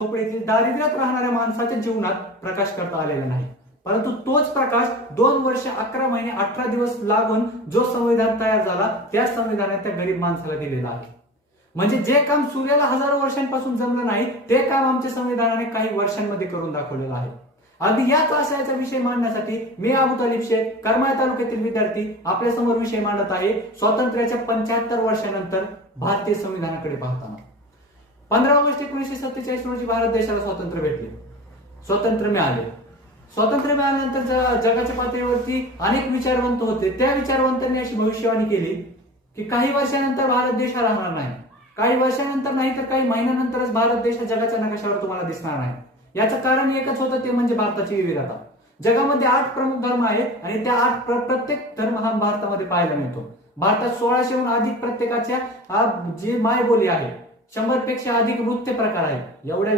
झोपडीतील दारिद्र्यात राहणाऱ्या माणसाच्या जीवनात प्रकाश करता आलेला नाही, परंतु तोच प्रकाश 2 वर्ष 11 महिने 18 दिवस लागून जो संविधान तयार झाला त्या संविधानात त्या गरीब माणसाला दिलेला आहे. म्हणजे जे काम सूर्याला हजारो वर्षांपासून जमलं नाही ते काम आमच्या संविधानाने काही वर्षांमध्ये करून दाखवलेलं आहे. अगदी याच आशयाचा विषय मांडण्यासाठी मी अबू तालिब शेख करमाळा तालुक्यातील विद्यार्थी आपल्या समोर विषय मांडत आहे. स्वातंत्र्याच्या 75 वर्षानंतर भारतीय संविधानाकडे पाहताना 15 ऑगस्ट 1947 रोजी भारत देशाला स्वातंत्र्य भेटले, स्वातंत्र्य मिळाले. स्वातंत्र्य मिळाल्यानंतर जगाच्या पातळीवरती अनेक विचारवंत होते. त्या विचारवंतांनी अशी भविष्यवाणी केली की काही वर्षानंतर भारत देश हा राहणार नाही, काही वर्षानंतर नाही तर काही महिन्यानंतरच भारत देश जगाच्या नकाशावर तुम्हाला दिसणार नाही. याचं कारण एकच होतं, ते म्हणजे भारताची विविधता. जगामध्ये 8 प्रमुख धर्म आहेत आणि त्या 8 प्रत्येक धर्म हा भारतामध्ये पाहायला मिळतो. भारतात 1600हून अधिक प्रत्येकाच्या जी मायबोली आहे, 100 पेक्षा अधिक नृत्य प्रकार आहेत. एवढ्या